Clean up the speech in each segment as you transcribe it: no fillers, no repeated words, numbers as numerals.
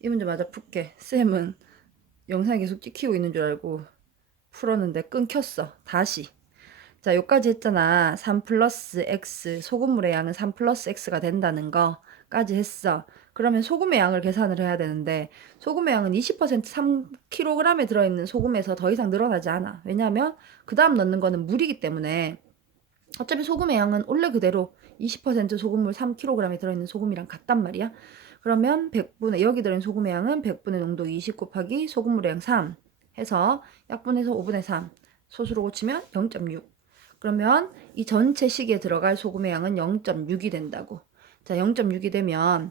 이 문제 맞아 풀게. 쌤은 영상이 계속 찍히고 있는 줄 알고 풀었는데 끊겼어. 다시. 자, 요까지 했잖아. 3 플러스 x, 소금물의 양은 3 플러스 x가 된다는 거까지 했어. 그러면 소금의 양을 계산을 해야 되는데, 소금의 양은 20% 3kg에 들어있는 소금에서 더 이상 늘어나지 않아. 왜냐하면 그 다음 넣는 거는 물이기 때문에 어차피 소금의 양은 원래 그대로 20% 소금물 3kg에 들어있는 소금이랑 같단 말이야. 그러면 100분의 여기 들어있는 소금의 양은 100분의 농도 20 곱하기 소금물의 양 3 해서 약분해서 5분의 3 소수로 고치면 0.6. 그러면 이 전체 식에 들어갈 소금의 양은 0.6이 된다고. 자, 0.6이 되면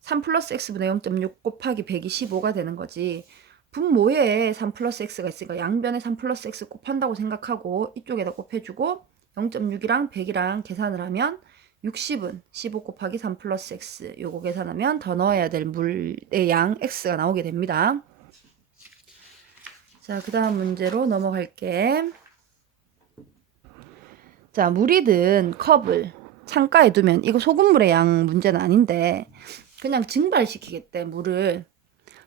3 플러스 x분의 0.6 곱하기 125가 되는 거지. 분모에 3 플러스 x가 있으니까 양변에 3 플러스 x 곱한다고 생각하고 이쪽에다 곱해주고 0.6이랑 100이랑 계산을 하면 60은 15 곱하기 3 플러스 x 요거 계산하면 더 넣어야 될 물의 양 x가 나오게 됩니다. 자, 그 다음 문제로 넘어갈게. 자, 물이 든 컵을 창가에 두면 이거 소금물의 양 문제는 아닌데 그냥 증발시키겠대. 물을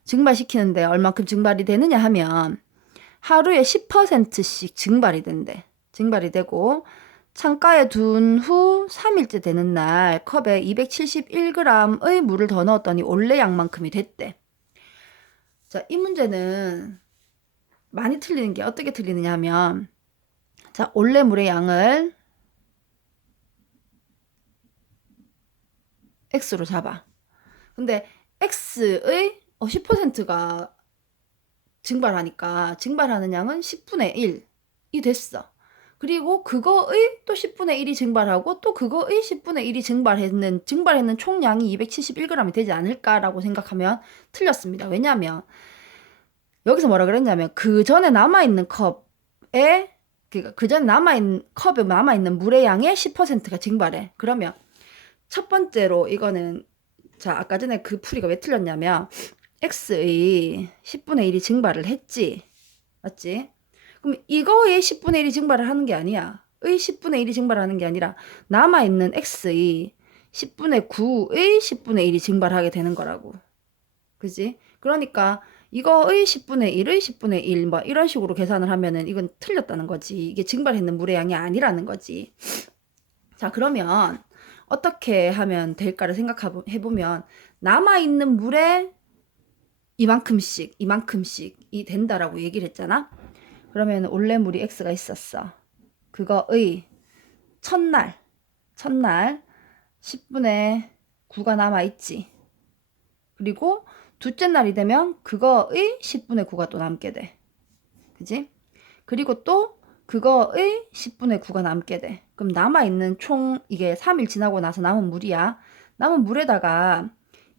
증발시키는데 얼마큼 증발이 되느냐 하면 하루에 10%씩 증발이 된대. 증발이 되고 창가에 둔 후 3일째 되는 날 컵에 271g의 물을 더 넣었더니 원래 양만큼이 됐대. 자, 이 문제는 많이 틀리는 게 어떻게 틀리느냐 하면 자, 원래 물의 양을 x로 잡아. 근데 x의 10%가 증발하니까 증발하는 양은 10분의 1이 됐어. 그리고 그거의 또 10분의 1이 증발하고 또 그거의 10분의 1이 증발했는 총량이 271g이 되지 않을까라고 생각하면 틀렸습니다. 왜냐하면 여기서 뭐라 그랬냐면 그 전에 남아있는 컵에 그러니까 그 전에 남아있는 물의 양의 10%가 증발해. 그러면 첫 번째로 이거는 자, 아까 전에 그 풀이가 왜 틀렸냐면 x의 10분의 1이 증발을 했지. 맞지? 그럼 이거의 10분의 1이 증발을 하는 게 아니야. 의 10분의 1이 증발하는 게 아니라 남아있는 x의 10분의 9의 10분의 1이 증발하게 되는 거라고. 그지? 그러니까 이거의 10분의 1의 10분의 1 뭐 이런 식으로 계산을 하면은 이건 틀렸다는 거지. 이게 증발했는 물의 양이 아니라는 거지. 자, 그러면 어떻게 하면 될까를 생각해 보면 남아있는 물에 이만큼씩이 된다라고 얘기를 했잖아. 그러면 원래 물이 x가 있었어. 그거의 첫날 10분의 9가 남아있지. 그리고 둘째 날이 되면 그거의 10분의 9가 또 남게 돼. 그지? 그리고 또 그거의 10분의 9가 남게 돼. 그럼 남아있는 총 이게 3일 지나고 나서 남은 물이야. 남은 물에다가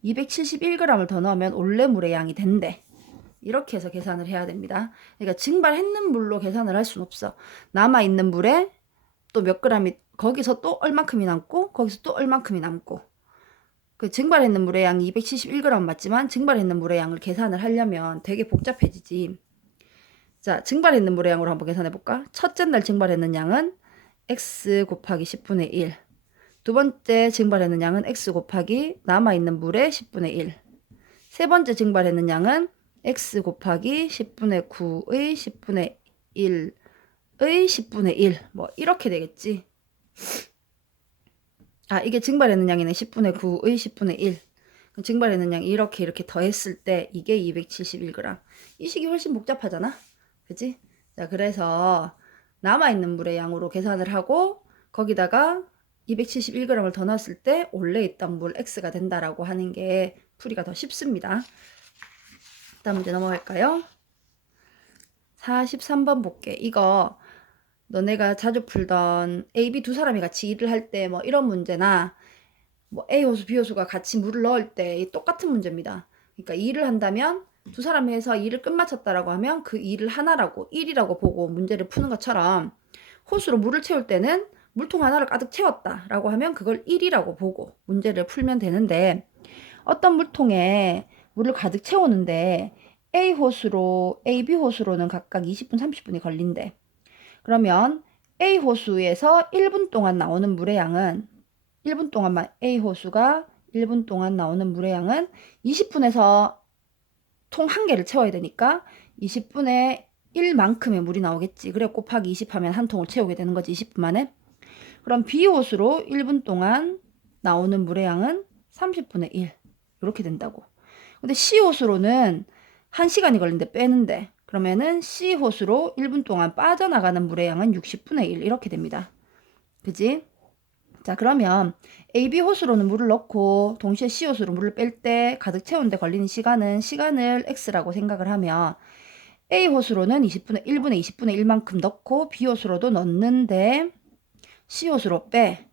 271g을 더 넣으면 원래 물의 양이 된대. 이렇게 해서 계산을 해야 됩니다. 그러니까 증발했는 물로 계산을 할 수는 없어. 남아있는 물에 또 몇 g이 거기서 또 얼만큼이 남고 거기서 또 얼만큼이 남고 그 증발했는 물의 양이 271g 맞지만 증발했는 물의 양을 계산을 하려면 되게 복잡해지지. 자, 증발했는 물의 양으로 한번 계산해 볼까? 첫째 날 증발했는 양은 x 곱하기 10분의 1. 두 번째 증발했는 양은 x 곱하기 남아있는 물의 10분의 1. 세 번째 증발했는 양은 x 곱하기 10분의 9의 10분의 1의 10분의 1. 뭐 이렇게 되겠지. 아, 이게 증발했는 양이네. 10분의 9의 10분의 1. 증발했는 양이 이렇게 더했을 때 이게 271g. 이 식이 훨씬 복잡하잖아. 그치? 자, 그래서 남아있는 물의 양으로 계산을 하고 거기다가 271g을 더 넣었을 때 원래 있던 물 x가 된다라고 하는 게 풀이가 더 쉽습니다. 다음 문제 넘어갈까요? 43번 볼게. 이거 너네가 자주 풀던 A, B 두 사람이 같이 일을 할 때 뭐 이런 문제나 뭐 A 호수, B 호수가 같이 물을 넣을 때 똑같은 문제입니다. 그러니까 일을 한다면 두 사람이 해서 일을 끝마쳤다라고 하면 그 일을 하나라고 1이라고 보고 문제를 푸는 것처럼 호수로 물을 채울 때는 물통 하나를 가득 채웠다라고 하면 그걸 1이라고 보고 문제를 풀면 되는데 어떤 물통에 물을 가득 채우는데 A 호수로 A, B 호수로는 각각 20분, 30분이 걸린대. 그러면 A 호수에서 1분 동안 나오는 물의 양은 1분 동안만 A 호수가 1분 동안 나오는 물의 양은 20분에서 통 한 개를 채워야 되니까 20분의 1만큼의 물이 나오겠지. 그래 곱하기 20 하면 한 통을 채우게 되는 거지. 20분 만에. 그럼 B호수로 1분 동안 나오는 물의 양은 30분의 1 이렇게 된다고. 근데 C호수로는 1시간이 걸린대 빼는데, 그러면은 C호수로 1분 동안 빠져나가는 물의 양은 60분의 1 이렇게 됩니다. 그지? 자, 그러면 AB 호수로는 물을 넣고 동시에 C 호수로 물을 뺄 때 가득 채우는데 걸리는 시간을 X라고 생각을 하면 A 호수로는 1분에 20분의 1만큼 넣고 B 호수로도 넣는데 C 호수로 빼.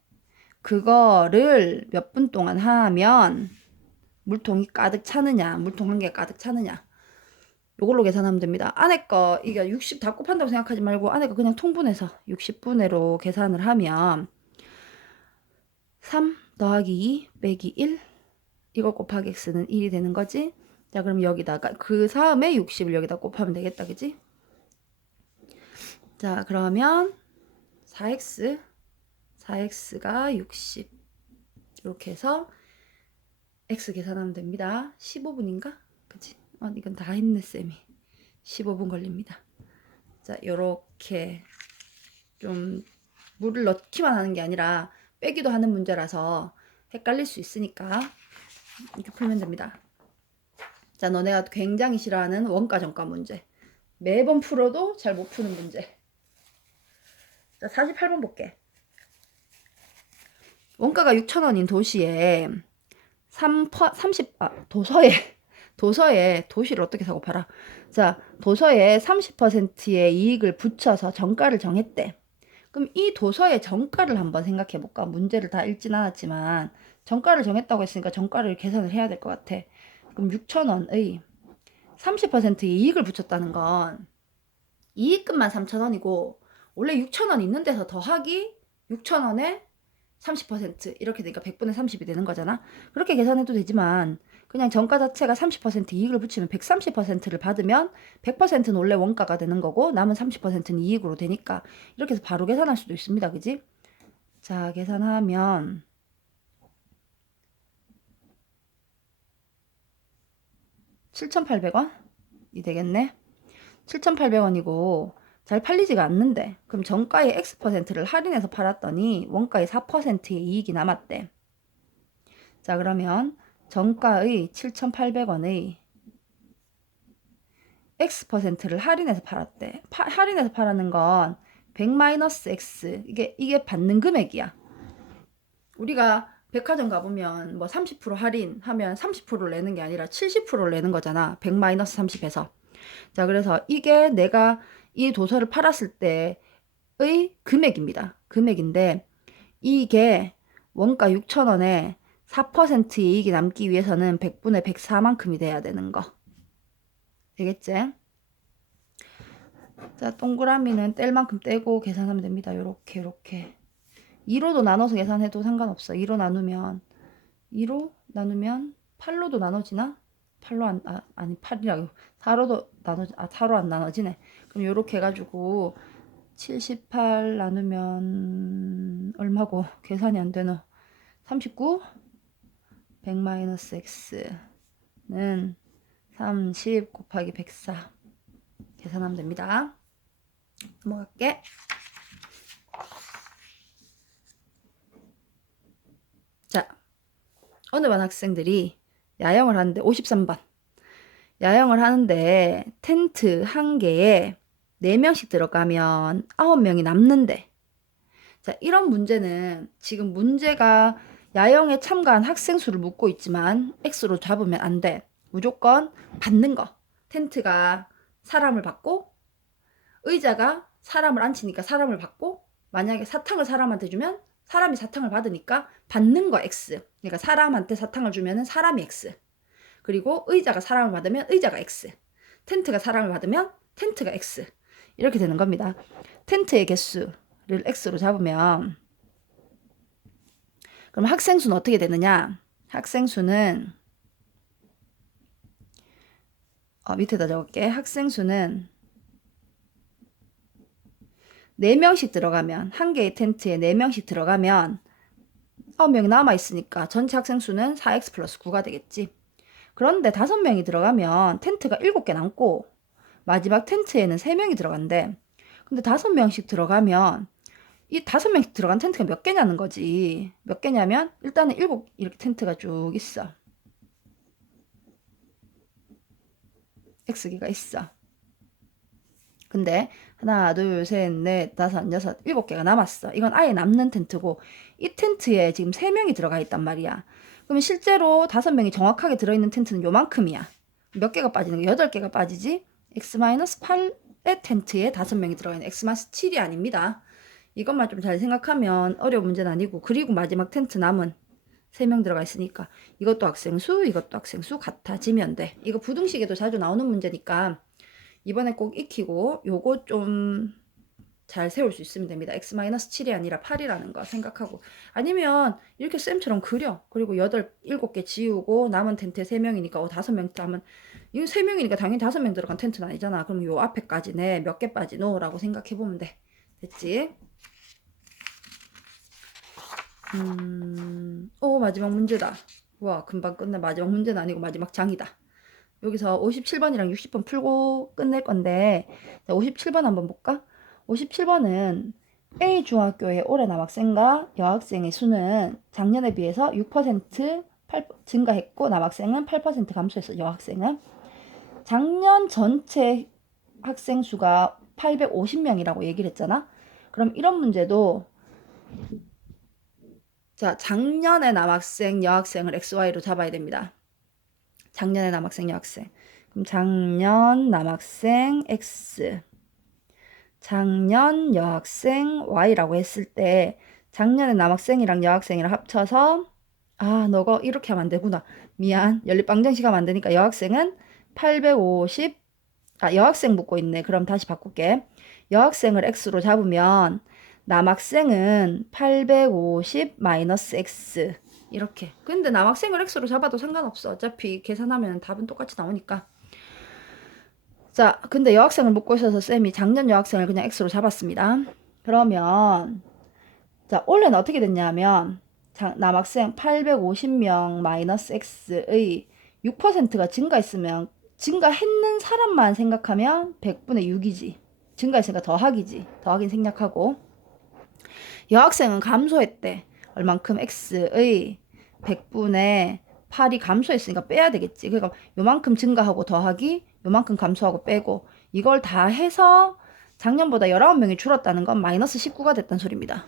그거를 몇 분 동안 하면 물통이 가득 차느냐, 물통 한 개가 가득 차느냐. 요걸로 계산하면 됩니다. 안에 거 이게 60 다 곱한다고 생각하지 말고 안에 거 그냥 통분해서 60분의로 계산을 하면 3 더하기 2 빼기 1 이거 곱하기 x는 1이 되는 거지. 자, 그럼 여기다가 그 다음에 60을 여기다 곱하면 되겠다. 그지? 자, 그러면 4x가 60 이렇게 해서 x 계산하면 됩니다. 15분인가? 그치? 이건 다 했네 쌤이. 15분 걸립니다. 자, 요렇게 좀 물을 넣기만 하는 게 아니라 빼기도 하는 문제라서 헷갈릴 수 있으니까 이렇게 풀면 됩니다. 자, 너네가 굉장히 싫어하는 원가 정가 문제. 매번 풀어도 잘 못 푸는 문제. 자, 48번 볼게. 원가가 6,000원인 도시에 도서에 도시를 어떻게 사고 팔아? 자, 도서에 30%의 이익을 붙여서 정가를 정했대. 그럼 이 도서의 정가를 한번 생각해 볼까? 문제를 다 읽진 않았지만 정가를 정했다고 했으니까 정가를 계산을 해야 될 것 같아. 그럼 6,000원의 30% 이익을 붙였다는 건 이익금만 3,000원이고 원래 6,000원 있는 데서 더하기 6,000원에 30% 이렇게 되니까 100분의 30이 되는 거잖아. 그렇게 계산해도 되지만 그냥 정가 자체가 30% 이익을 붙이면 130%를 받으면 100%는 원래 원가가 되는 거고 남은 30%는 이익으로 되니까 이렇게 해서 바로 계산할 수도 있습니다. 그지? 자, 계산하면 7,800원이 되겠네. 7,800원이고 잘 팔리지가 않는데 그럼 정가의 X%를 할인해서 팔았더니 원가의 4%의 이익이 남았대. 자, 그러면 정가의 7,800원의 X%를 할인해서 팔았대. 할인해서 팔았는 건 100-X. 이게 받는 금액이야. 우리가 백화점 가보면 뭐 30% 할인하면 30%를 내는 게 아니라 70%를 내는 거잖아. 100-30에서. 자, 그래서 이게 내가 이 도서를 팔았을 때의 금액입니다. 금액인데 이게 원가 6,000원에 4%의 이익이 남기 위해서는 100분의 104만큼이 돼야 되는 거. 되겠지? 자, 동그라미는 뗄 만큼 떼고 계산하면 됩니다. 요렇게 2로도 나눠서 계산해도 상관없어. 2로 나누면 8로도 나눠지나? 8로 아니 8이라고 4로도 나눠지 4로 안 나눠지네. 그럼 요렇게 해가지고 78 나누면 얼마고 계산이 안 되노? 39 100-x는 30 곱하기 104 계산하면 됩니다. 넘어갈게. 자, 어느 반 학생들이 야영을 하는데 53번 야영을 하는데 텐트 한 개에 4명씩 들어가면 9명이 남는데, 자, 이런 문제는 지금 문제가 야영에 참가한 학생 수를 묻고 있지만 X로 잡으면 안 돼. 무조건 받는 거. 텐트가 사람을 받고 의자가 사람을 앉히니까 사람을 받고 만약에 사탕을 사람한테 주면 사람이 사탕을 받으니까 받는 거 X. 그러니까 사람한테 사탕을 주면 사람이 X. 그리고 의자가 사람을 받으면 의자가 X. 텐트가 사람을 받으면 텐트가 X. 이렇게 되는 겁니다. 텐트의 개수를 X로 잡으면 그럼 학생 수는 어떻게 되느냐? 학생 수는 밑에다 적을게. 학생 수는 4명씩 들어가면 한 개의 텐트에 4명씩 들어가면 9명이 남아있으니까 전체 학생 수는 4x 플러스 9가 되겠지. 그런데 5명이 들어가면 텐트가 7개 남고 마지막 텐트에는 3명이 들어간대. 근데 5명씩 들어가면 이 5명씩 들어간 텐트가 몇 개냐는 거지. 몇 개냐면 일단은 7 이렇게 텐트가 쭉 있어. X기가 있어. 근데 하나, 둘, 셋, 넷, 다섯, 여섯, 7개가 남았어. 이건 아예 남는 텐트고 이 텐트에 지금 3명이 들어가 있단 말이야. 그러면 실제로 5명이 정확하게 들어있는 텐트는 요만큼이야. 몇 개가 빠지는 거? 8개가 빠지지? X-8의 텐트에 5명이 들어가 있는 X-7이 아닙니다. 이것만 좀 잘 생각하면 어려운 문제는 아니고, 그리고 마지막 텐트 남은 3명 들어가 있으니까 이것도 학생수, 이것도 학생수 같아지면 돼. 이거 부등식에도 자주 나오는 문제니까 이번에 꼭 익히고 요거 좀 잘 세울 수 있으면 됩니다. X-7이 아니라 8이라는 거 생각하고, 아니면 이렇게 쌤처럼 그려. 그리고 7개 지우고 남은 텐트에 3명이니까 5명 하면 이거 3명이니까 당연히 5명 들어간 텐트는 아니잖아. 그럼 요 앞에까지네 몇 개 빠지노? 라고 생각해보면 돼. 됐지? 마지막 문제다. 와, 금방 끝내. 마지막 문제는 아니고 마지막 장이다. 여기서 57번이랑 60번 풀고 끝낼 건데, 자, 57번 한번 볼까? 57번은 A 중학교의 올해 남학생과 여학생의 수는 작년에 비해서 6% 증가했고 남학생은 8% 감소했어. 여학생은 작년 전체 학생 수가 850명이라고 얘기를 했잖아. 그럼 이런 문제도 자, 작년의 남학생, 여학생을 XY로 잡아야 됩니다. 작년의 남학생, 여학생. 그럼 작년 남학생 X, 작년 여학생 Y라고 했을 때 작년의 남학생이랑 여학생이랑 합쳐서 너가 이렇게 하면 안 되구나. 미안. 연립방정식 하면 안 되니까 여학생은 850, 여학생 묻고 있네. 그럼 다시 바꿀게. 여학생을 X로 잡으면 남학생은 850 마이너스 X 이렇게. 근데 남학생을 X로 잡아도 상관없어. 어차피 계산하면 답은 똑같이 나오니까. 자, 근데 여학생을 묻고 있어서 쌤이 작년 여학생을 그냥 X로 잡았습니다. 그러면 자, 올해는 어떻게 됐냐면 남학생 850명 마이너스 X의 6%가 증가했으면 증가했는 사람만 생각하면 100분의 6이지. 증가했으니까 더하기지. 더하긴 생략하고. 여학생은 감소했대. 얼만큼 X의 100분의 8이 감소했으니까 빼야 되겠지. 그러니까 요만큼 증가하고 더하기, 요만큼 감소하고 빼고, 이걸 다 해서 작년보다 19명이 줄었다는 건 마이너스 19가 됐다는 소리입니다.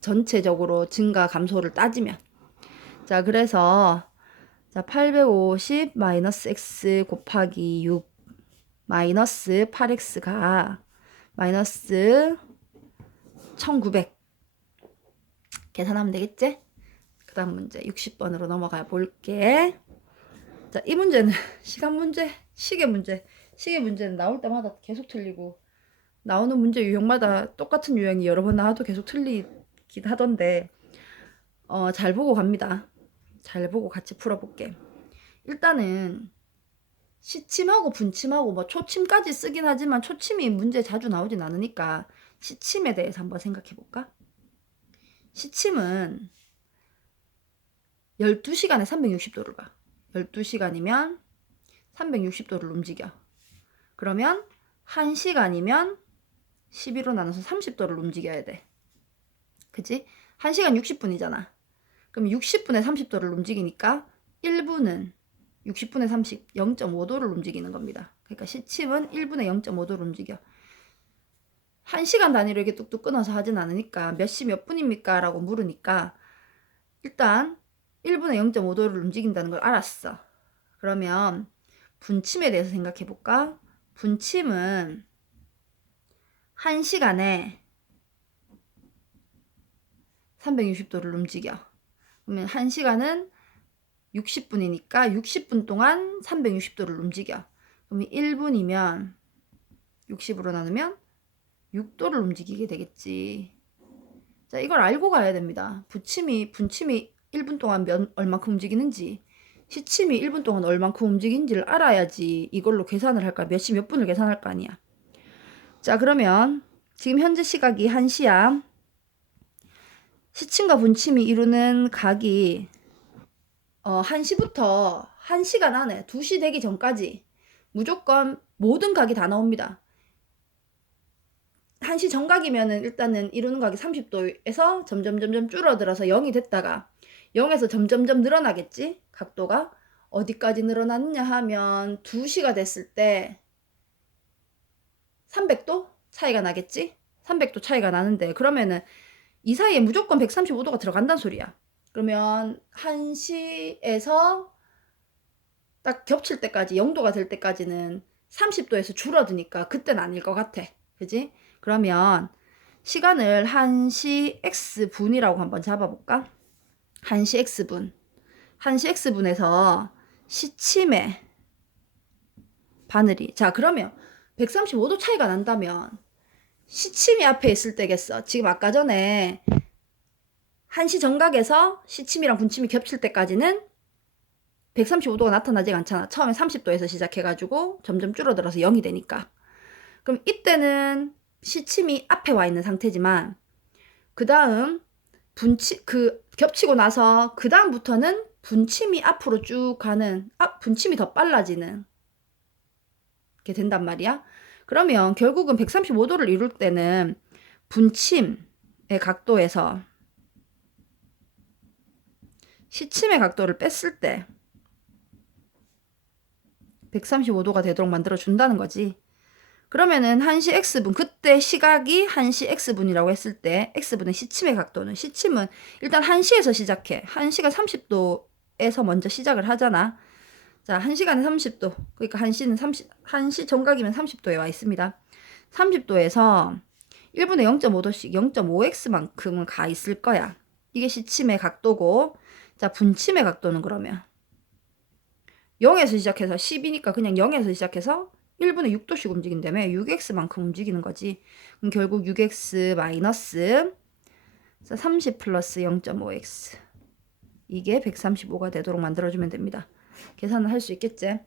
전체적으로 증가 감소를 따지면. 자, 그래서 자, 850 마이너스 X 곱하기 6 마이너스 8X가 마이너스 1900 계산하면 되겠지? 그 다음 문제 60번으로 넘어가 볼게. 자, 이 문제는 시간 문제, 시계 문제는 나올 때마다 계속 틀리고 나오는 문제 유형마다 똑같은 유형이 여러 번 나와도 계속 틀리긴 하던데 잘 보고 갑니다. 잘 보고 같이 풀어볼게. 일단은 시침하고 분침하고 뭐 초침까지 쓰긴 하지만 초침이 문제 자주 나오진 않으니까 시침에 대해서 한번 생각해 볼까? 시침은 12시간에 360도를 가. 12시간이면 360도를 움직여. 그러면 1시간이면 12로 나눠서 30도를 움직여야 돼. 그치? 1시간 60분이잖아. 그럼 60분에 30도를 움직이니까 1분은 60분에 30, 0.5도를 움직이는 겁니다. 그러니까 시침은 1분에 0.5도를 움직여. 1시간 단위로 이렇게 뚝뚝 끊어서 하진 않으니까 몇 시 몇 분입니까? 라고 물으니까 일단 1분에 0.5도를 움직인다는 걸 알았어. 그러면 분침에 대해서 생각해 볼까? 분침은 1시간에 360도를 움직여. 그러면 1시간은 60분이니까 60분 동안 360도를 움직여. 그러면 1분이면 60으로 나누면 6도를 움직이게 되겠지. 자, 이걸 알고 가야 됩니다. 분침이 1분 동안 얼만큼 움직이는지, 시침이 1분 동안 얼만큼 움직이는지를 알아야지 이걸로 계산을 할까, 몇 시 몇 분을 계산할 거 아니야. 자, 그러면 지금 현재 시각이 1시야. 시침과 분침이 이루는 각이 1시부터 1시간 안에 2시 되기 전까지 무조건 모든 각이 다 나옵니다. 1시 정각이면은 일단은 이루는 각이 30도에서 점점 줄어들어서 0이 됐다가 0에서 점점 늘어나겠지? 각도가 어디까지 늘어났냐 하면 2시가 됐을 때 300도 차이가 나겠지? 300도 차이가 나는데 그러면은 이 사이에 무조건 135도가 들어간다는 소리야. 그러면 1시에서 딱 겹칠 때까지 0도가 될 때까지는 30도에서 줄어드니까 그때는 아닐 것 같아. 그지? 그러면 시간을 1시 x분이라고 한번 잡아볼까? 1시 x분. 1시 x분에서 시침의 바늘이. 자, 그러면 135도 차이가 난다면 시침이 앞에 있을 때겠어. 지금 아까 전에 1시 정각에서 시침이랑 분침이 겹칠 때까지는 135도가 나타나지 않잖아. 처음에 30도에서 시작해가지고 점점 줄어들어서 0이 되니까. 그럼 이때는 시침이 앞에 와 있는 상태지만 그 다음 겹치고 나서 그 다음부터는 분침이 앞으로 쭉 가는 분침이 더 빨라지는 게 된단 말이야. 그러면 결국은 135도를 이룰 때는 분침의 각도에서 시침의 각도를 뺐을 때 135도가 되도록 만들어 준다는 거지. 그러면은 1시 x분, 그때 시각이 1시 x분이라고 했을 때 x분의 시침의 각도는, 시침은 일단 1시에서 시작해. 1시가 30도에서 먼저 시작을 하잖아. 자, 1시간에 30도. 그러니까 1시 정각이면 30도에 와 있습니다. 30도에서 1분에 0.5도씩 0.5x만큼은 가 있을 거야. 이게 시침의 각도고, 자, 분침의 각도는 그러면 0에서 시작해서 10이니까 그냥 0에서 시작해서 1분에 6도씩 움직인다며 6x만큼 움직이는 거지. 그럼 결국 6x 마이너스 30 플러스 0.5x 이게 135가 되도록 만들어주면 됩니다. 계산을 할 수 있겠지?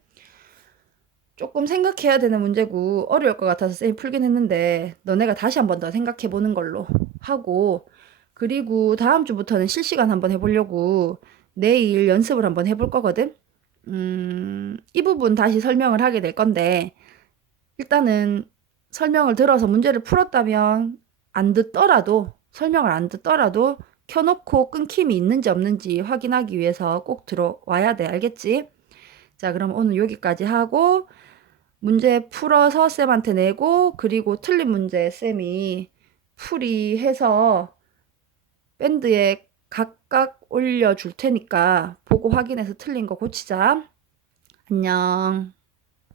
조금 생각해야 되는 문제고 어려울 것 같아서 쌤이 풀긴 했는데 너네가 다시 한 번 더 생각해 보는 걸로 하고, 그리고 다음 주부터는 실시간 한번 해보려고 내일 연습을 한번 해볼 거거든. 이 부분 다시 설명을 하게 될 건데 일단은 설명을 들어서 문제를 풀었다면 설명을 안 듣더라도 켜놓고 끊김이 있는지 없는지 확인하기 위해서 꼭 들어와야 돼. 알겠지? 자, 그럼 오늘 여기까지 하고 문제 풀어서 쌤한테 내고, 그리고 틀린 문제 쌤이 풀이해서 밴드에 각각 올려줄 테니까 보고 확인해서 틀린 거 고치자. 안녕.